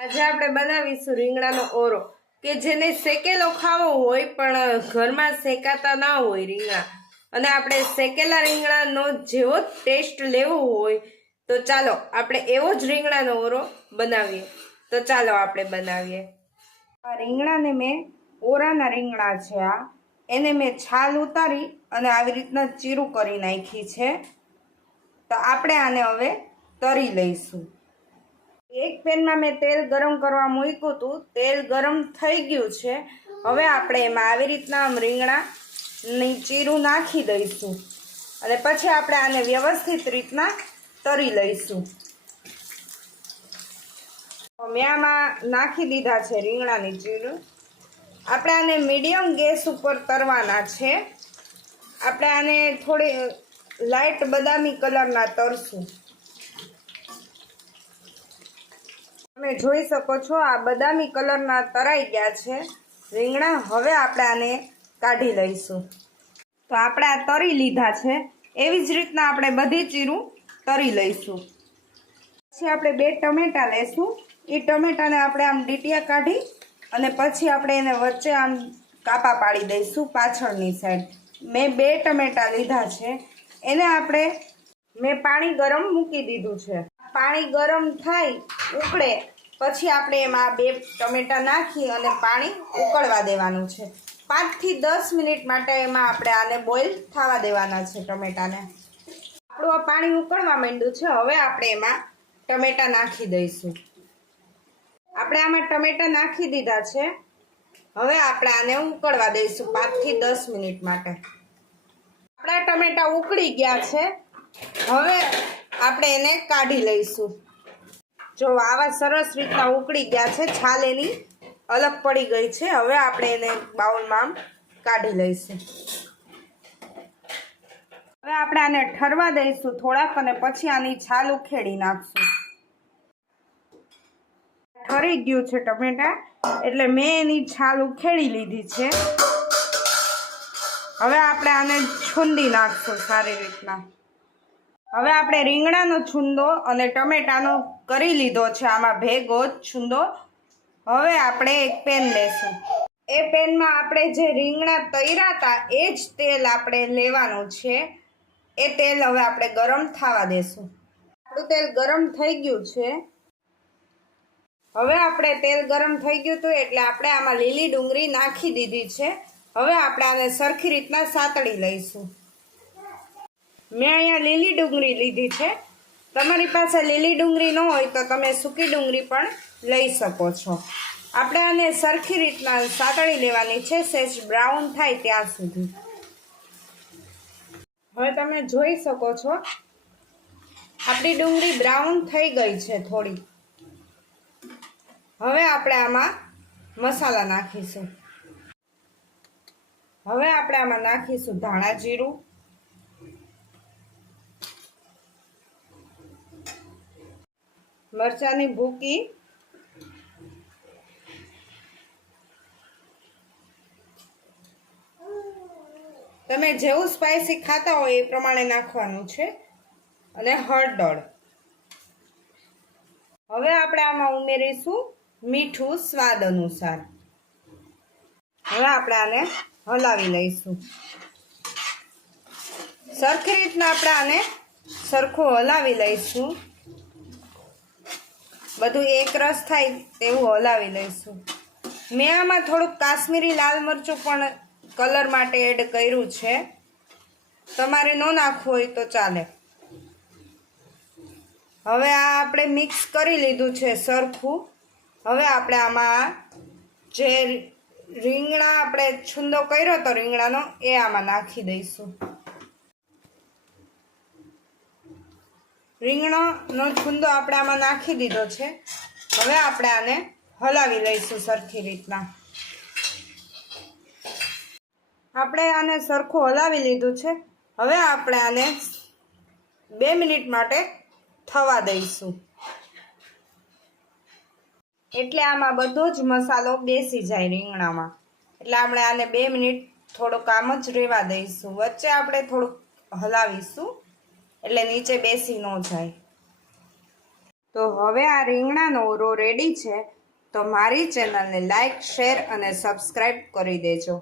આજે આપણે બનાવીશું રીંગણાનો ઓરો કે જેને શેકેલો ખાવો હોય પણ ઘરમાં શેકાતા ના હોય રીંગણા અને આપણે શેકેલા રીંગણાનો જેવો ટેસ્ટ લેવો હોય તો ચાલો આપણે એવો જ રીંગણાનો ઓરો બનાવીએ. તો ચાલો આપણે બનાવીએ. આ રીંગણાને મેં ઓરાના રીંગણા છે એને મેં છાલ ઉતારી અને આવી રીતના ચીરું કરી નાખી છે. તો આપણે આને હવે તરી લઈશું. એક પેનમાં મેં તેલ ગરમ કરવા મૂક્યું હતું. તેલ ગરમ થઈ ગયું છે. હવે આપણે એમાં આવી રીતના રીંગણાની ચીરું નાખી દઈશું અને પછી આપણે આને વ્યવસ્થિત રીતના તરી લઈશું. મેં આમાં નાખી દીધા છે રીંગણાની ચીરું. આપણે આને મીડિયમ ગેસ ઉપર તરવાના છે. આપણે આને થોડી લાઇટ બદામી કલરના તરશું. તમે જોઈ શકો છો આ બદામી કલરના તરાઈ ગયા છે રીંગણા. હવે આપણે આને કાઢી લઈશું. તો આપણે આ તરી લીધા છે. એવી જ રીતના આપણે બધી ચીરું તરી લઈશું. પછી આપણે 2 ટમેટા લેશું. એ ટમેટાને આપણે આમ ડીટિયા કાઢી અને પછી આપણે એને વચ્ચે આમ કાપા પાડી દઈશું પાછળની સાઈડ. મેં 2 ટમેટા લીધા છે. એને આપણે મેં પાણી ગરમ મૂકી દીધું છે. પાણી ગરમ થાય ઉકળે પછી આપણે એમાં 2 ટમેટા નાખી અને પાણી ઉકળવા દેવાનું છે. 5 થી 10 મિનિટ માટે એમાં આપણે આને બોઇલ થવા દેવાના છે ટમેટાને. આપણું આ પાણી ઉકળવા માંડ્યું છે. હવે આપણે એમાં ટમેટા નાખી દઈશું. આપણે આમાં ટમેટા નાખી દીધા છે. હવે આપણે આને ઉકળવા દઈશું 5 થી 10 મિનિટ માટે. આપણા ટમેટા ઉકળી ગયા છે. હવે આપણે એને કાઢી લઈશું. જો આવા સરસ રીતના ઉકળી ગયા છે. છાલ એની અલગ પડી ગઈ છે. હવે આપણે એને બાઉલમાં કાઢી લઈશું. હવે આપણે આને ઠરવા દઈશું થોડાક અને પછી આની છાલ ઉખેડી નાખશું. ઠરી ગયું છે ટમેટા એટલે મેં એની છાલ ઉખેડી લીધી છે. હવે આપણે આને છૂંદી નાખશું સારી રીતના. હવે આપણે રીંગણાનો છૂંદો અને ટમેટાનો કરી લીધો છે આમાં ભેગો જ છૂંદો. હવે આપણે એક પેન લેશું. એ પેનમાં આપણે જે રીંગણા તળ્યા હતા એ જ તેલ આપણે લેવાનું છે. એ તેલ હવે આપણે ગરમ થવા દેશું. આપણું તેલ ગરમ થઈ ગયું છે. હવે આપણે તેલ ગરમ થઈ ગયું હતું એટલે આપણે આમાં લીલી ડુંગળી નાખી દીધી છે. હવે આપણે આને સરખી રીતના સાતળી લઈશું. મેં અહીંયા લીલી ડુંગળી લીધી છે. તમારી પાસે લીલી ડુંગળી ન હોય તો તમે સૂકી ડુંગળી પણ લઈ શકો છો. આપણે આને સરખી રીતના સાતળી લેવાની છે સહેજ બ્રાઉન થાય ત્યાં સુધી. હવે તમે જોઈ શકો છો આપણી ડુંગળી બ્રાઉન થઈ ગઈ છે થોડી. હવે આપણે આમાં મસાલા નાખીશું. હવે આપણે આમાં નાખીશું ધાણા જીરું, મરચાંની ભૂકી, તમે જેવું સ્પાઈસી ખાતા હોય એ પ્રમાણે નાખવાનું છે, અને હળદર. હવે આપણે આમાં ઉમેરીશું મીઠું સ્વાદ અનુસાર. હવે આપણે આને હલાવી લઈશું. સરખી રીતના આપણે આને સરખું હલાવી લઈશું. બધું એક રસ થાય તેવું હલાવી લઈશું. મેં આમાં થોડુંક કાશ્મીરી લાલ મરચું પણ કલર માટે એડ કર્યું છે. તમારે ન નાખવું હોય તો ચાલે. હવે આ આપણે મિક્સ કરી લીધું છે સરખું. હવે આપણે આમાં જે રીંગણા આપણે છૂંદો કર્યો હતો રીંગણાનો એ આમાં નાખી દઈશું. રીંગણાનો છૂંદો આપણે આમાં નાખી દીધો છે. હવે આપણે આને હલાવી લઈશું સરખી રીતના. આપણે આને સરખું હલાવી લીધું છે. હવે આપણે આને 2 મિનિટ માટે થવા દઈશું. એટલે આમાં બધો જ મસાલો બેસી જાય રીંગણામાં. એટલે આપણે આને 2 મિનિટ થોડુંક આમ જ રહેવા દઈશું. વચ્ચે આપણે થોડુંક હલાવીશું એટલે નીચે બેસી ન જાય. તો હવે આ રીંગણાનો ઓરો રેડી છે. તો મારી ચેનલને લાઈક, શેર અને સબસ્ક્રાઈબ કરી દેજો.